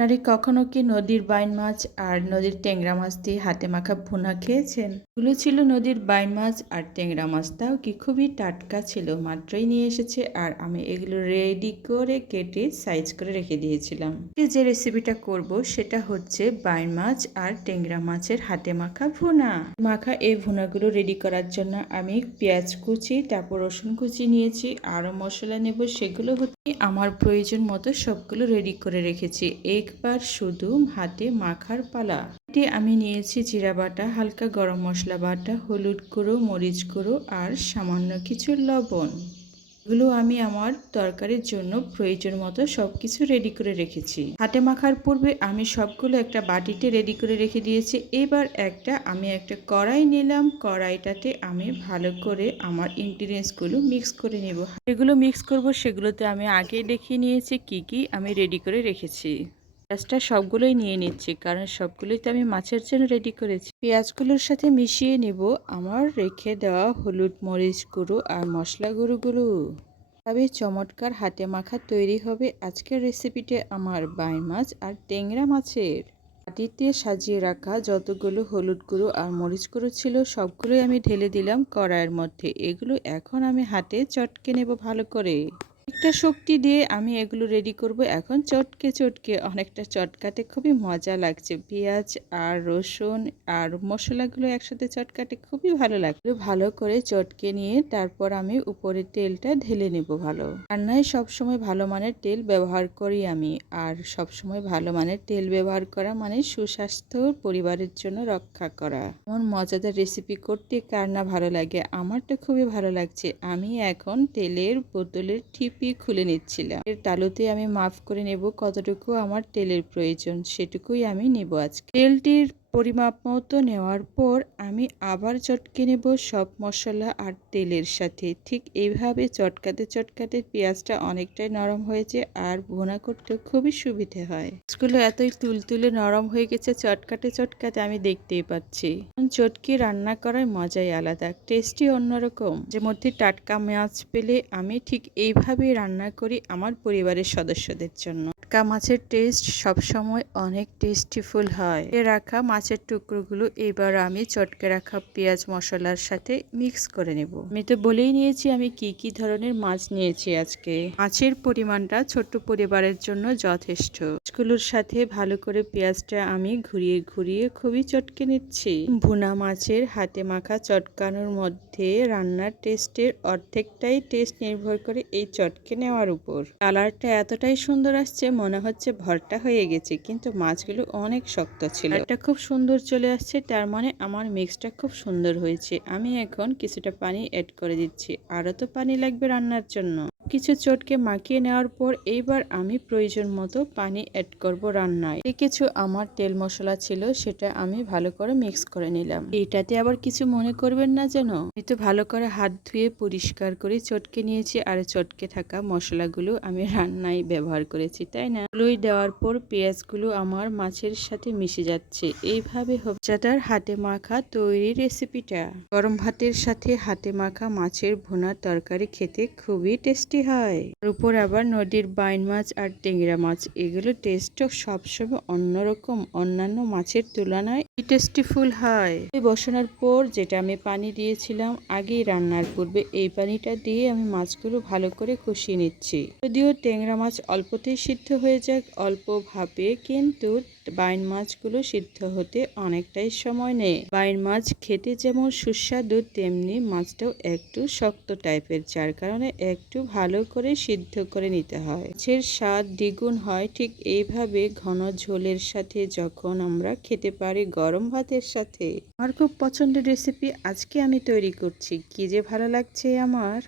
আপনারা কখনো কি নদীর বাইন মাছ আর নদীর ট্যাংরা মাছ দিয়ে হাতে মাখা ভুনা খেয়েছেন? এগুলো ছিল নদীর বাইন মাছ আর ট্যাংরা মাছ, তাও কি খুবই টাটকা ছিল, মাত্রই নিয়ে এসেছে আর আমি এগুলো রেডি করে কেটে সাইজ করে রেখে দিয়েছিলাম। যে রেসিপিটা করব সেটা হচ্ছে বাইন মাছ আর ট্যাংরা মাছের হাতে মাখা ভুনা। এই ভুনাগুলো রেডি করার জন্য আমি পেঁয়াজ কুচি, তারপর রসুন কুচি নিয়েছি, আরও মশলা নেব, সেগুলো হচ্ছে আমার প্রয়োজন মতো সবগুলো রেডি করে রেখেছি। একবার শুধু হাতে মাখার পালা। এটি আমি নিয়েছি জিরা বাটা, হালকা গরম মশলা বাটা, হলুদ গুঁড়ো, মরিচ গুঁড়ো আর সামান্য কিছু লবণ। এগুলো আমি আমার তরকারির জন্য প্রয়োজন মতো সবকিছু রেডি করে রেখেছি। হাতে মাখার পূর্বে আমি সবগুলো একটা বাটিতে রেডি করে রেখে দিয়েছি। এবার আমি একটা কড়াই নিলাম, কড়াইটাতে আমি ভালো করে আমার ইনগ্রিডিয়েন্টসগুলো মিক্স করে নেব। এগুলো মিক্স করব, সেগুলোতে আমি আগেই দেখিয়ে নিয়েছি কি আমি রেডি করে রেখেছি। পেঁয়াজটা সবগুলোই নিয়ে নিচ্ছি, কারণ সবগুলোই তো আমি মাছের জন্য রেডি করেছি। পেঁয়াজগুলোর সাথে মিশিয়ে নিব আমার রেখে দেওয়া হলুদ, মরিচ গুঁড়ো আর মশলা গুঁড়োগুলো। তবে চমৎকার হাতে মাখা তৈরি হবে আজকের রেসিপিতে আমার বাইন মাছ আর ট্যাংরা মাছের। বাটিতে সাজিয়ে রাখা যতগুলো হলুদ গুঁড়ো আর মরিচ গুঁড়ো ছিল সবগুলোই আমি ঢেলে দিলাম কড়াইয়ের মধ্যে। এগুলো এখন আমি হাতে চটকে নেব ভালো করে। একটা শক্তি দিয়ে আমি এগুলো রেডি করব। এখন চটকে অনেকটা চটকাতে খুবই মজা লাগছে। পেঁয়াজ আর রসুন আর মশলাগুলো একসাথে চটকাতে খুবই ভালো লাগছে। ভালো করে চটকে নিয়ে তারপর আমি উপরে তেলটা ঢেলে নেব ভালো। রান্নায় সবসময় ভালো মানের তেল ব্যবহার করি আমি, আর সবসময় ভালো মানের তেল ব্যবহার করা মানে সুস্বাস্থ্য পরিবারের জন্য রক্ষা করা। এমন মজাদার রেসিপি করতে কার না ভালো লাগে, আমার তো খুবই ভালো লাগছে। আমি এখন তেলের বোতলের ঠিপি খুলে নিচ্ছিলাম। এর তালুতে আমি মাপ করে নেব কতটুকু আমার তেলের প্রয়োজন, সেটুকুই আমি নেব আজকে। তেলটির পরিমাপ মতো নেওয়ার পর আমি আবার চটকে নেব সব মশলা আর তেলের সাথে। ঠিক এইভাবে চটকাতে পেঁয়াজটা অনেকটাই নরম হয়েছে আর ভুনা করতে খুবই সুবিধে হয়। মাছগুলো এতই তুলতুলে নরম হয়ে গেছে চটকাতে আমি দেখতেই পাচ্ছি। চটকি রান্না করার মজাই আলাদা, টেস্টি অন্যরকম। যে মধ্যে টাটকা মাছ পেলে আমি ঠিক এইভাবেই রান্না করি আমার পরিবারের সদস্যদের জন্য। টাটকা মাছের টেস্ট সবসময় অনেক টেস্টিফুল হয়। রাখা মাছের টুকরোগুলো এবার আমি চটকে রাখা পেঁয়াজ মশলার সাথে মিক্স করে নেব। আমি তো বলেই নিয়েছি আমি কি ধরনের মাছ নিয়েছি আজকে। মাছের পরিমাণটা ছোট্ট পরিবারের জন্য যথেষ্ট। মাছগুলোর সাথে ভালো করে পেঁয়াজটা আমি ঘুরিয়ে খুবই চটকে নিচ্ছি। ভুনা মাছের হাতে মাখা চটকানোর মধ্যে রান্নার টেস্টের অর্ধেকটাই টেস্ট নির্ভর করে এই চটকে নেওয়ার উপর। কালারটা এতটাই সুন্দর আসছে মনে হচ্ছে ভর্তা হয়ে গেছে, কিন্তু মাছগুলো অনেক শক্ত ছিল। এটা খুব সুন্দর চলে আসছে, তার মানে আমার মিক্সটা খুব সুন্দর হয়েছে। আমি এখন কিছুটা পানি অ্যাড করে দিচ্ছি, আরও তো পানি লাগবে রান্নার জন্য। কিছু চটকে মাখিয়ে নেওয়ার পর এইবার আমি প্রয়োজন মতো পানি অ্যাড করব রান্নায়। কিছু আমার তেল মশলা ছিল সেটা আমি ভালো করে মিক্স করে নিলাম। এটাতে আবার কিছু মনে করবেন না যেন। আমি তো ভালো করে হাত ধুয়ে পরিষ্কার করে চটকে নিয়েছি, আর চটকে থাকা মশলাগুলো আমি রান্নায় ব্যবহার করেছি, তাই না? লই দেওয়ার পর পেঁয়াজগুলো আমার মাছের সাথে মিশে যাচ্ছে। এইভাবে হচ্ছাটার হাতে মাখা তৈরি রেসিপিটা। গরম ভাতের সাথে হাতে মাখা মাছের ভুনা তরকারি খেতে খুবই টেস্টি হয়। তার উপর আবার নদীর বাইন মাছ আর ট্যাংরা মাছ, এগুলো টেস্টও সবসময় অন্যরকম, অন্যান্য মাছের তুলনায় টেস্টিফুল হয়। বসানোর পর যেটা আমি পানি দিয়েছিলাম আগেই রান্নার পূর্বে, এই পানিটা দিয়ে আমি মাছগুলো ভালো করে কষিয়ে নিচ্ছি। যদিও ট্যাংরা মাছ অল্পতেই সিদ্ধ হয়ে যাক অল্প ভাপে, কিন্তু বাইন মাছগুলো সিদ্ধ হতে অনেকটাই সময় নেয়। বাইন মাছ খেতে যেমন সুস্বাদু তেমনি মাছটাও একটু শক্ত টাইপের, যার কারণে একটু ভালো করে সিদ্ধ করে নিতে হয়। মাছের স্বাদ দ্বিগুণ হয় ঠিক এইভাবে ঘন ঝোলের সাথে যখন আমরা খেতে পারি গরম ভাতের সাথে। আমার খুব পছন্দের রেসিপি আজকে আমি তৈরি করছি, কি যে ভালো লাগছে আমার।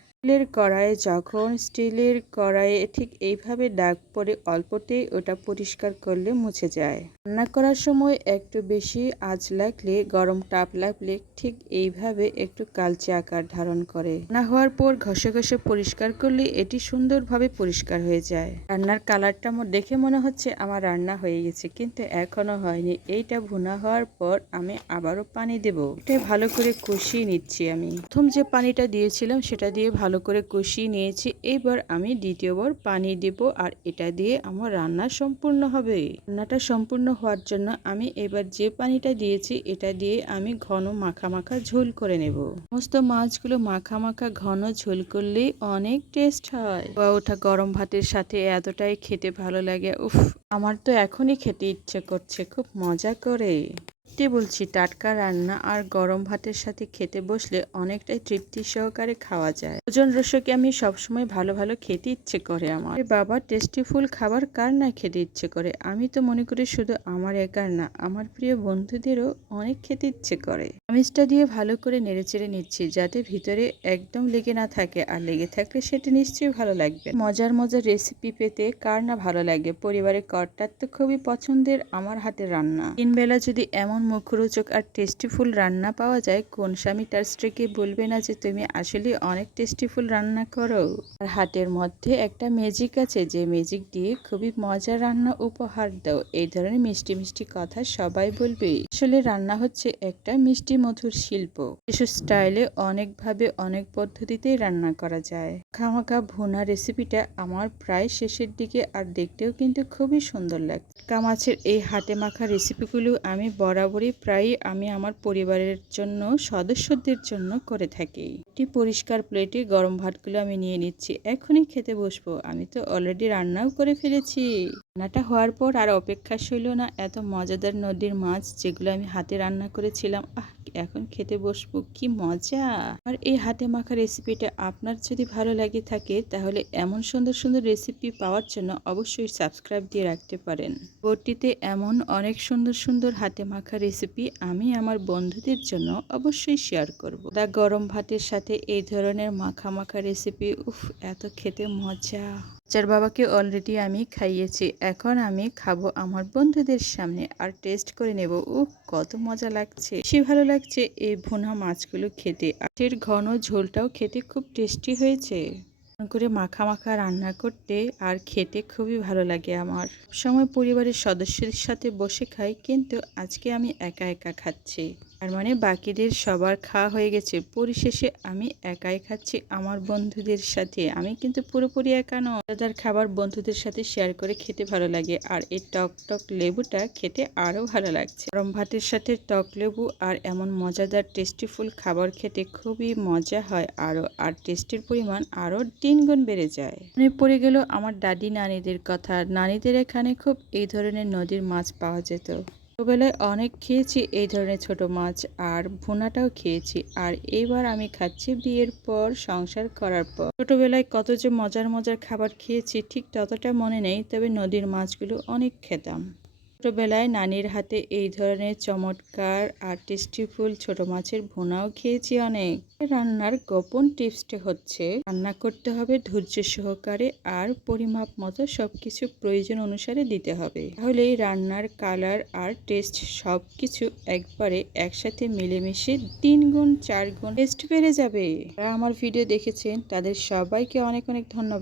স্টিলের কড়াইয়ে ঠিক এইভাবে দাগ পড়ে অল্পতেই ওটা পরিষ্কার করলে মুছে যায়। রান্না করার সময় একটু বেশি আঁচ লাগলে, গরম তাপ লাগলে ঠিক এইভাবে একটু কালচে আকার ধারণ করে। রান্না হওয়ার পর ঘষে পরিষ্কার করলে এটি সুন্দরভাবে পরিষ্কার হয়ে যায়। রান্নার কালারটা দেখে মনে হচ্ছে আমার রান্না হয়ে গেছে, কিন্তু এখনো হয়নি। এইটা ভুনা হওয়ার পর আমি আবারও পানি দেব। এটা ভালো করে কষিয়ে নিচ্ছি। আমি প্রথম যে পানিটা দিয়েছিলাম সেটা দিয়ে ভালো ভালো করে কষিয়ে নিয়েছি। এবার আমি দ্বিতীয়বার পানি দেব আর এটা দিয়ে আমার রান্না সম্পূর্ণ হবে। রান্নাটা সম্পূর্ণ হওয়ার জন্য আমি এবার যে পানিটা দিয়েছি এটা দিয়ে আমি ঘন মাখা মাখা ঝোল করে নেব। সমস্ত মাছগুলো মাখা মাখা ঘন ঝোল করলেই অনেক টেস্ট হয়। ওটা গরম ভাতের সাথে এতটাই খেতে ভালো লাগে, উফ, আমার তো এখনই খেতে ইচ্ছে করছে খুব মজা করে। বলছি, টাটকা রান্না আর গরম ভাতের সাথে খেতে বসলে অনেকটাই তৃপ্তি সহকারে খাওয়া যায়। ওজন রসকে আমি সবসময় ভালো ভালো খেতে ইচ্ছে করে আমার। বাবা, টেস্টিফুল খাবার কার না খেতে ইচ্ছে করে? আমি তো মনে করি শুধু আমার একার না, আমার প্রিয় বন্ধুদেরও অনেক খেতে ইচ্ছে করে। আমিষটা দিয়ে ভালো করে নেড়েচেড়ে নিচ্ছি যাতে ভিতরে একদম লেগে না থাকে, আর লেগে থাকলে সেটা নিশ্চয়ই ভালো লাগবে। মজার মজার রেসিপি পেতে কার না ভালো লাগে? পরিবারের কর্তার তো খুবই পছন্দের আমার হাতের রান্না। তিনবেলা যদি এমন মুখরোচক আর টেস্টিফুল রান্না পাওয়া যায়, কোন স্বামী তার স্ত্রীকে বলবে না যে তুমি আসলে অনেক টেস্টিফুল রান্না করো? আর হাতের মধ্যে একটা ম্যাজিক আছে, যে ম্যাজিক দিয়ে খুবই মজার রান্না উপহার দাও। এই ধরনের মিষ্টি মিষ্টি কথা সবাই বলবে। আসলে রান্না হচ্ছে একটা মিষ্টি মধুর শিল্প। কিছু স্টাইলে অনেকভাবে অনেক পদ্ধতিতেই রান্না করা যায়। খামাখা ভুনা রেসিপিটা আমার প্রায় শেষের দিকে, আর দেখতেও কিন্তু খুবই সুন্দর লাগে। মাছের এই হাতে মাখা রেসিপিগুলো আমি বরাবরই প্রায়ই আমি আমার পরিবারের জন্য সদস্যদের জন্য করে থাকি। একটি পরিষ্কার প্লেটে গরম ভাতগুলো আমি নিয়ে নিচ্ছি, এখনই খেতে বসবো। আমি তো অলরেডি রান্নাও করে ফেলেছি। রান্নাটা হওয়ার পর আর অপেক্ষা সইল না, এত মজাদার নদীর মাছ যেগুলো আমি হাতে রান্না করেছিলাম, এখন খেতে বসবো, কি মজা। আর এই হাতে মাখা রেসিপিটা আপনার যদি ভালো লাগে থাকে, তাহলে এমন সুন্দর সুন্দর রেসিপি পাওয়ার জন্য অবশ্যই সাবস্ক্রাইব দিয়ে রাখতে পারেন। পরবর্তীতে এমন অনেক সুন্দর সুন্দর হাতে মাখা রেসিপি আমি আমার বন্ধুদের জন্য অবশ্যই শেয়ার করব। গরম ভাতের সাথে এই ধরনের মাখা মাখা রেসিপি, উফ, এত খেতে মজা। চার বাবাকে অলরেডি আমি খাইয়েছি, এখন আমি খাবো আমার বন্ধুদের সামনে আর টেস্ট করে নেব। উফ, কত মজা লাগছে, বেশি ভালো লাগছে এই ভুনা মাছগুলো খেতে। আর ঘন ঝোলটাও খেতে খুব টেস্টি হয়েছে। করে মাখা মাখা রান্না করতে আর খেতে খুবই ভালো লাগে আমার। সময় পরিবারের সদস্যদের সাথে বসে খাই, কিন্তু আজকে আমি একা একা খাচ্ছি। তার মানে বাকিদের সবার খাওয়া হয়ে গেছে, পরিশেষে আমি একাই খাচ্ছি আমার বন্ধুদের সাথে। আমি কিন্তু পুরোপুরি একা নয়। মজাদার খাবার বন্ধুদের সাথে শেয়ার করে খেতে ভালো লাগে, আর এই টক টক লেবুটা খেতে আরও ভালো লাগছে। গরম ভাতের সাথে টক লেবু আর এমন মজাদার টেস্টিফুল খাবার খেতে খুবই মজা হয় আরও, আর টেস্টের পরিমাণ আরও 3 গুণ বেড়ে যায়। মনে পড়ে গেল আমার দাদি নানিদের কথা। নানিদের এখানে খুব এই ধরনের নদীর মাছ পাওয়া যেত। ছোটবেলায় অনেক খেয়েছি এই ধরনের ছোট মাছ, আর ভুনাটাও খেয়েছি। আর এইবার আমি খাচ্ছি বিয়ের পর, সংসার করার পর। ছোটবেলায় কত যে মজার মজার খাবার খেয়েছি ঠিক ততটা মনে নেই, তবে নদীর মাছগুলো অনেক খেতাম। ছোটবেলায় নানির হাতে এই ধরনের চমৎকার আর টেস্টিফুল ছোট মাছের ভুনাও খেয়েছি অনেক। রান্নার গোপন টিপসটা হচ্ছে, রান্না করতে হবে ধৈর্য সহকারে আর পরিমাপ মতো সবকিছু প্রয়োজন অনুসারে দিতে হবে। তাহলে এই রান্নার কালার আর টেস্ট সবকিছু একবারে একসাথে মিলেমিশে 3 গুণ 4 গুণ টেস্ট বেড়ে যাবে। যারা আমার ভিডিও দেখেছেন তাদের সবাইকে অনেক অনেক ধন্যবাদ।